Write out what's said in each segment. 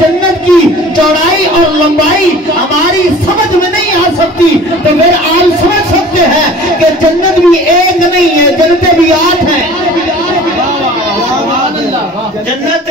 जन्नत की चौड़ाई और लंबाई हमारी समझ में नहीं आ सकती, तो फिर आप समझ सकते हैं कि जन्नत भी एक नहीं है, जन्नतें भी 8 हैं। जन्नत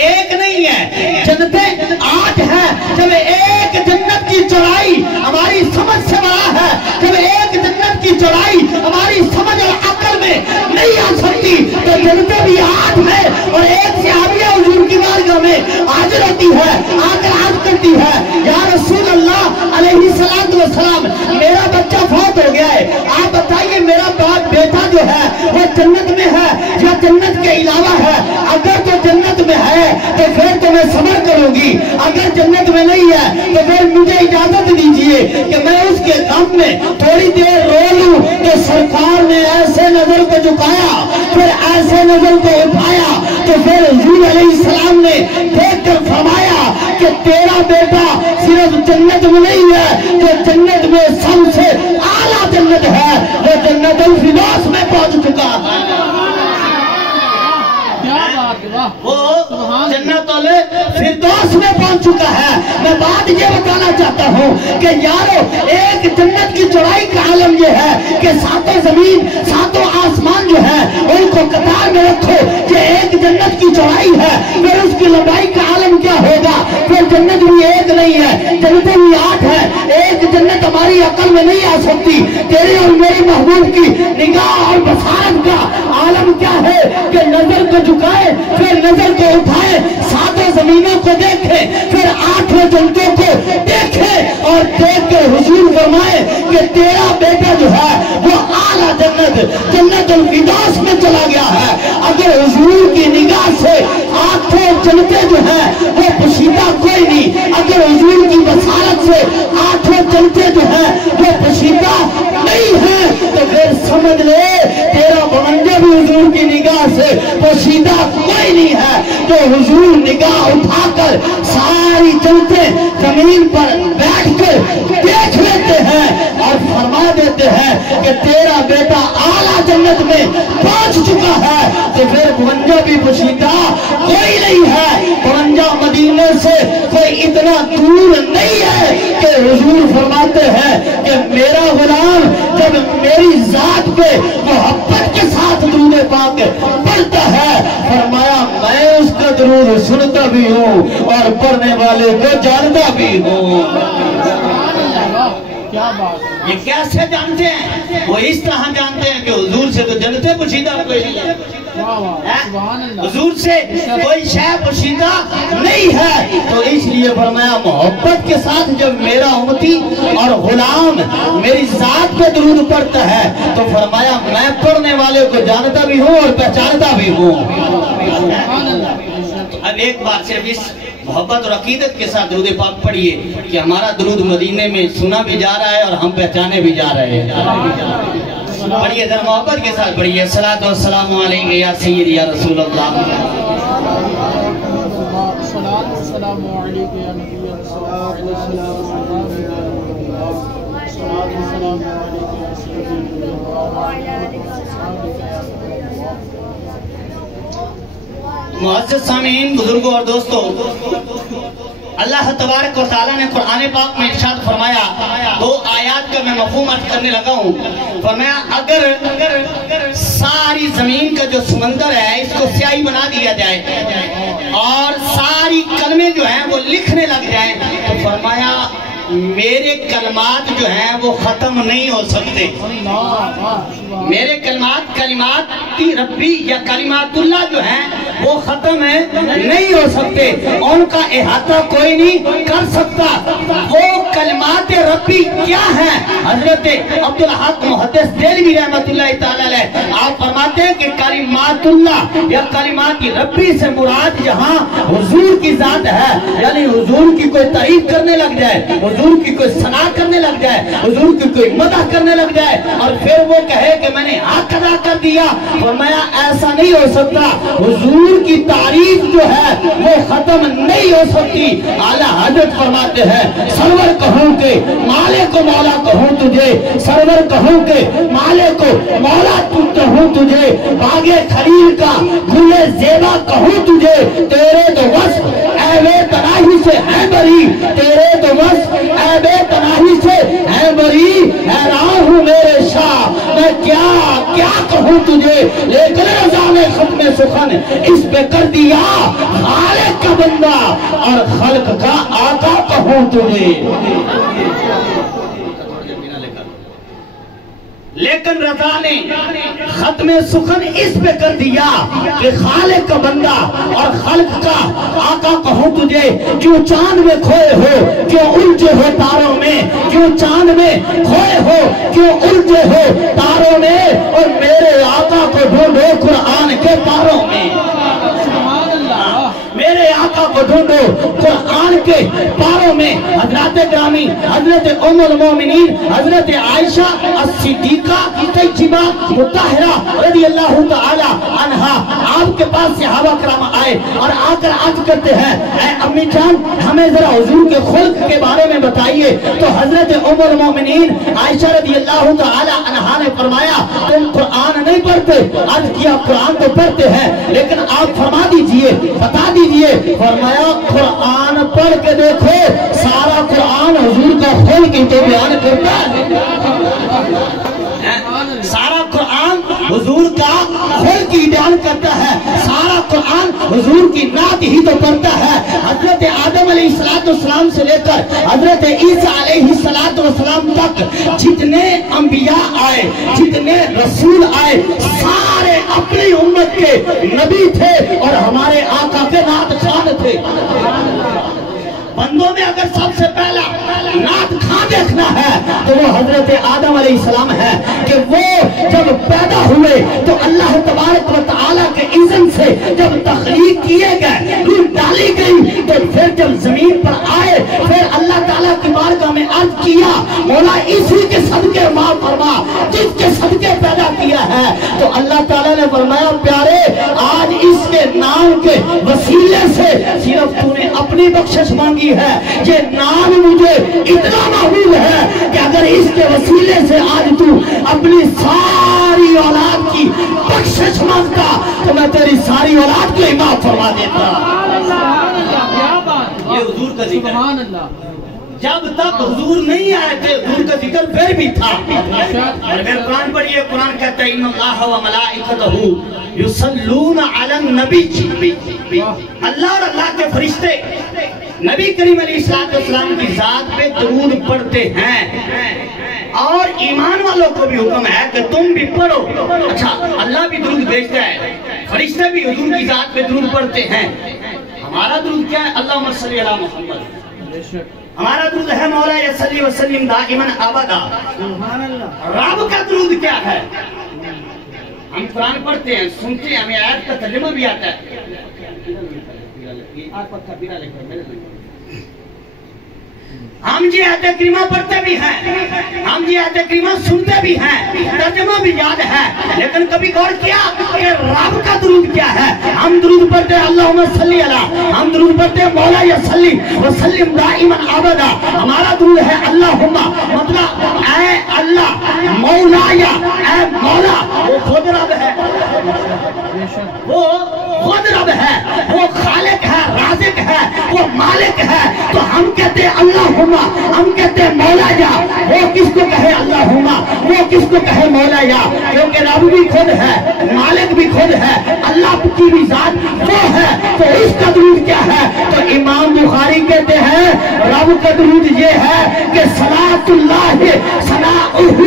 एक नहीं है, जन्नतें 8 हैं। जब एक जन्नत की चौड़ाई हमारी समझ से बड़ा है, जब एक जन्नत की चौड़ाई हमारी समझ और अकल में नहीं आ सकती, तो जन्नतें भी 8 हैं। और एक सहाबिया हुजूर की बारगाह में हाजिर होती है, आकर अर्ज करती है, या रसूल अल्लाह अलैहिस्सलातु वस्सलाम, मेरा बच्चा फौत हो गया है, आप बताइए मेरा बेटा जो है वो जन्नत में है या जन्नत के अलावा है? अगर तो जन्नत में है तो फिर तो मैं सब्र करूंगी, अगर जन्नत में नहीं है तो फिर मुझे इजाजत दीजिए कि मैं उसके गम में थोड़ी देर रो लूं। तो सरकार ने ऐसे नजर को झुकाया, फिर ऐसे नजर को उठाया, तो फिर हुजूर अलैहिस्सलाम ने देख कर फरमाया कि तेरा बेटा सिर्फ जन्नत में नहीं है, जो जन्नत में सबसे आला जन्नत है वो जन्नतुल फिरदौस में पहुंच चुका है। वो जन्नतुल फिरदौस में पहुंच चुका है। मैं बात ये बताना चाहता हूँ कि यारो, एक जन्नत की चौड़ाई का आलम ये है कि 7 जमीन 7 आसमान जो है उनको कतार में रखो कि एक जन्नत की चौड़ाई है, फिर उसकी लंबाई का आलम क्या होगा? फिर जन्नत भी एक नहीं है, जन्नतें भी 8 है। एक जन्नत हमारी अकल में नहीं आ सकती। तेरे और मेरी महबूब की निगाह और बसारत का आलम क्या है कि नजर को झुकाए, फिर नजर को उठाए, 7 जमीनों को देखे, फिर 8 जन्नतों को देखे और देख के हुजूर फरमाए कि तेरा बेटा जो है वो आला जन्नत जन्नतुल फिरदौस में चला गया है। अगर हुजूर की निगाह से 8 जन्नतें जो है वो पोशीदा कोई नहीं, अगर हुजूर की बसारत से 8 जन्नतें जो है वो पोशीदा नहीं है, तो फिर समझ ले तेरा बवंजा भी हुजूर की निगाह से पोशीदा कोई नहीं है। तो हुजूर निगाह उठाकर सारी जन्नतें जमीन पर बैठकर देख लेते हैं और फरमा देते हैं कि तेरा बेटा आला जन्नत में पहुंच चुका है। तो फिर बवंजा भी पोशीदा कोई नहीं है। बवंजा मदीने से कोई इतना दूर नहीं है कि हुजूर फरमाते हैं कि मेरा गुलाम जब मेरी जात पे मोहब्बत के साथ दुरूद पाक पढ़ता है, फरमाया मैं उसका दुरूद सुनता भी हूँ और पढ़ने वाले को जानता भी हूँ। क्या बात, ये कैसे जानते हैं? वो इस तरह जानते हैं कि हुजूर से तो जन्नतें पोशीदा कोई नहीं है, हुजूर से कोई शय पोशीदा नहीं है। तो इसलिए फरमाया मोहब्बत के साथ जब मेरा उम्मती और गुलाम मेरी जात पे दुरूद पढ़ता है, तो फरमाया मैं पढ़ने वाले को जानता भी हूँ और पहचानता भी हूँ। अब एक बार सिर्फ इस मोहब्बत और अकीदत के साथ दुरूद पाक पढ़िए कि हमारा दुरूद मदीने में सुना भी जा रहा है और हम पहचाने भी जा रहे हैं। पढ़िए जरा मोहब्बत के साथ पढ़िए, सलातो वस्सलामु अलैका या सय्यदी या रसूल अल्लाह। मुअज़्ज़ज़ सामीन, बुजुर्गों और दोस्तों, अल्लाह तबारक व तआला ने कुरान पाक में इरशाद फरमाया, 2 आयत का मैं मफ़हूम अर्ज करने लगा हूँ। फरमाया अगर सारी जमीन का जो समंदर है इसको स्याही बना दिया जाए और सारी कलमे जो हैं वो लिखने लग जाए, तो फरमाया मेरे कलमात जो हैं वो खत्म नहीं हो सकते। मेरे कलिमात रब्बी या कलिमातुल्लाह जो हैं वो खत्म नहीं हो सकते, उनका इहाता कोई नहीं कर सकता। वो कलिमात रब्बी क्या है? हजरत अब्दुल हक मुहद्दिस देलवी रहमतुल्लाह तआला अलैह आप फरमाते हैं कि कलिमातुल्लाह या कलिमात रब्बी से मुराद जहाँ हुजूर की जात है, यानी हुजूर की कोई तारीफ करने लग जाए, हुजूर की कोई सना करने लग जाए, हुजूर की कोई मदह करने लग जाए और फिर वो कहे कि मैंने हक अदा कर दिया, फरमाया ऐसा नहीं हो सकता। हुजूर की तारीफ जो है वो खत्म नहीं हो सकती। आला हजरत फरमाते हैं सरवर कहूँ के माले को मौला कहूँ तुझे, सरवर कहूँ के माले को मौला तू कहूँ तुझे, बागे खलील का गुले ज़ेबा कहूँ तुझे, तेरे तो वस्फ ऐवे سے ہے بری، تیرے تو بس اے بے تناہی سے ہے بری، حیران ہوں میرے شاہ میں کیا کہوں تجھے، لیکن رضا نے ختم سخن اس پہ کر دیا، خالق کا بندہ اور خلق کا آقا کہوں تجھے۔ لیکن رضا نے ختم سخن اس پہ کر دیا کہ خالق کا بندہ اور خلق کا آقا کہوں تجھے، کیوں چاند میں کھوئے ہو، کیوں الجھے ہو تاروں میں، کیوں چاند میں کھوئے ہو، کیوں الجھے ہو تاروں میں، اور میرے آقا کو ڈھونڈو قرآن کے پاروں میں، میرے آقا کو ڈھونڈو قرآن کے پاروں میں۔ حضرات گرامی، حضرت ام المومنین حضرت عائشہ الصدیقہ طیبہ مطہرہ رضی اللہ تعالی عنہا آپ کے پاس صحابہ کرام آئے اور آ کر عرض کرتے ہیں، اے امی جان ہمیں ذرا حضور کے خلق کے بارے میں بتائیے۔ تو حضرت ام المومنین عائشہ رضی اللہ تعالی عنہا نے فرمایا، تم قرآن نہیں پڑھتے؟ عرض کیا قرآن تو پڑھتے ہیں، لیکن آپ فرما دیجئے، بتا دیجئے۔ فرمایا قرآن پڑھ کے دیکھو، سارا قرآن حضور کا خلق ہی تو بیان کرتا ہے، سارا قرآن حضور کا خلق ہی بیان کرتا ہے، سارا قرآن حضور کی نعت ہی تو پڑھتا ہے۔ حضرت آدم علیہ السلام سے لے کر حضرت عیسیٰ علیہ السلام تک جتنے انبیاء آئے، جتنے رسول آئے، سارے اپنی امت کے نبی تھے اور ہمارے آقا کے نعت خوان تھے۔ بندوں میں اگر سب سے پہلا نعت خواں دیکھنا ہے تو وہ حضرت آدم علیہ السلام ہے، کہ وہ جب پیدا ہوئے تو اللہ تبارک و تعالیٰ کے اذن سے جب تخلیق کیے گئے، روح ڈالی گئی، تو پھر جب زمین پر آئے پھر اللہ تعالیٰ کی بارگاہ میں عرض کیا، مولا اسی کے صدقے معاف فرما جس کے صدقے پیدا کیا ہے۔ تو اللہ تعالیٰ نے فرمایا، پیارے آج اس کے نام کے وسیلے سے صرف تو نے اپنی بخشش مانگی ہے، یہ نام مجھے اتنا محبوب ہے کہ اگر اس کے وسیلے سے آج تو اپنی ساری اولاد کی بخشش مانگتا تو میں تیری ساری اولاد کو ہی معاف فرما دیتا۔ یہ حضور کا ذکر ہے۔ جب تک حضور نہیں آئے تھے حضور کا ذکر پھر بھی تھا۔ اور پھر قرآن پڑھیے، قرآن کہتا ہے، ان اللہ و ملائکتہ یصلون علی النبی، اللہ اور اللہ کے فرشتے نبی کریم علیہ السلام کی ذات پہ درود پڑھتے ہیں، اور ایمان والوں کو بھی حکم ہے کہ تم بھی پڑھو۔ اچھا، اللہ بھی درود بھیجتا ہے، فرشتے بھی حضور کی ذات پہ درود پڑھتے ہیں۔ ہمارا درود کیا ہے؟ اللہم صلی علی محمد۔ ہمارا درود ہے، مولا صلی وسلم دائما ابدا۔ رب کا درود کیا ہے؟ ہم قرآن پڑھتے ہیں، سنتے ہیں، ہمیں آیت کا ترجمہ بھی آتا ہے۔ ہم جی آیت کریمہ پڑھتے بھی ہیں، ہم جی آیت کریمہ سنتے بھی ہیں، ترجمہ بھی یاد ہے، لیکن کبھی غور کیا کہ رب کا درود کیا ہے؟ ہم درود پڑھتے ہیں اللہم صلی علی، ہم درود پڑھتے ہیں مولا صلی وسلم دائما ابدا۔ ہمارا درود ہے اللہم، مطلب اے اللہ، مولا یا اے مولا، وہ خود رب ہے، وہ خود رب ہے، وہ خالق ہے، رازق ہے، وہ مالک ہے۔ تو ہم کہتے ہیں اللہم، ہم کہتے ہیں مولا یا، وہ کس کو کہے اللہم، وہ کس کو کہے مولا یا، کیونکہ رب بھی خود ہے، مالک بھی خود ہے، اللہ کی بھی ذات وہ ہے۔ تو اس کا درود کیا ہے؟ تو امام بخاری کہتے ہیں رب کا درود یہ ہے کہ صلاۃ اللہ ثناؤہ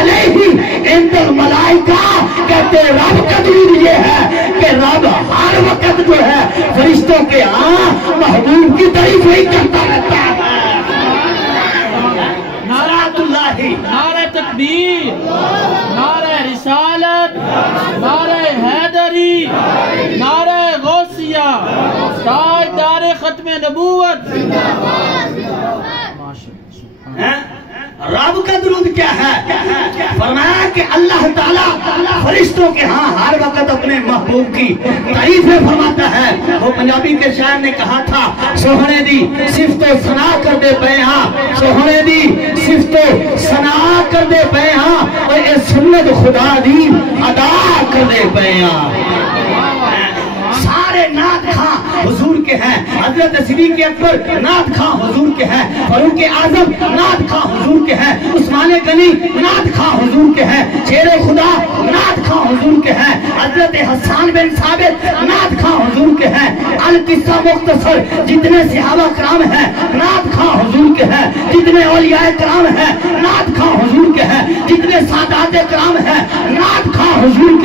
علیہ عند الملائکہ، کہتے ہیں رب کا درود یہ ہے کہ رب ہر وقت جو ہے فرشتوں کے ہاں محبوب کی تعریف ہی کرتا رہتا ہے۔ نعرہ تکبیر، نعرہ رسالت، نعرہ حیدری، نعرہ غوثیہ، تاجدار ختم نبوت۔ رب کا درود کیا ہے؟ فرمایا کہ اللہ تعالیٰ فرشتوں کے ہاں ہر وقت اپنے محبوب کی تعریفیں فرماتا ہے۔ وہ پنجابی کے شاعر نے کہا تھا، سوہنے دی صفت و ثنا کر دے پے ہاں، سوہنے دی صفت و ثنا کر دے پے ہاں، اور اے سنت خدا دی ادا کر دے پے ہاں۔ سارے نعت خواں हुजूर के हैं, हजरत सिद्दीक़ अकबर नात खां हुजूर के हैं, फारूक आजम नात खां हुजूर के हैं, उस्मान गनी नात खां हुजूर के हैं, शेरे खुदा नात खां हुजूर के हैं, हजरत हसन बिन साबित नात खां हुजूर के हैं, अल किस्सा मुख्तसर जितने सहाबा कराम हैं नात खां हुजूर के हैं, जितने औलिया कराम हैं नात खां हुजूर के हैं, जितने सादात कराम हैं नात खां हुजूर के